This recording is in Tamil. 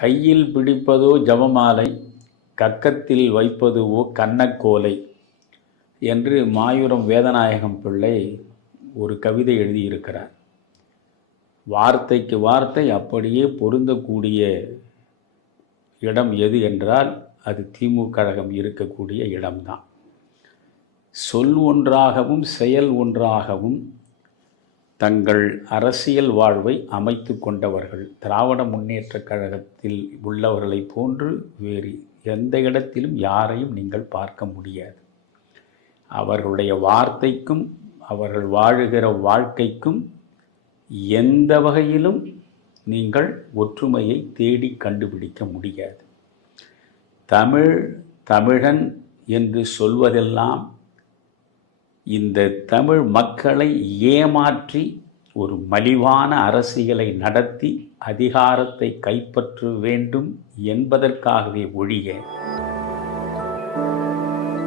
கையில் பிடிப்பதோ ஜபமாலை கக்கத்தில் வைப்பதுவோ கன்னக்கோலை என்று மாயூரம் வேதநாயகம் பிள்ளை ஒரு கவிதை எழுதியிருக்கிறார். வார்த்தைக்கு வார்த்தை அப்படியே பொருந்தக்கூடிய இடம் எது என்றால் அது திமுக கழகம் இருக்கக்கூடிய இடம்தான். சொல் ஒன்றாகவும் செயல் ஒன்றாகவும் தங்கள் அரசியல் வாழ்வை அமைத்து கொண்டவர்கள். திராவிட முன்னேற்றக் கழகத்தில் உள்ளவர்களைப் போன்று வேறு எந்த இடத்திலும் யாரையும் நீங்கள் பார்க்க முடியாது. அவர்களுடைய வார்த்தைக்கும் அவர்கள் வாழுகிற வாழ்க்கைக்கும் எந்த வகையிலும் நீங்கள் ஒற்றுமையை தேடி கண்டுபிடிக்க முடியாது. தமிழ் தமிழன் என்று சொல்வதெல்லாம் இந்த தமிழ் மக்களை ஏமாற்றி ஒரு மலிவான அரசியலை நடத்தி அதிகாரத்தை கைப்பற்ற வேண்டும் என்பதற்காகவே ஒழிய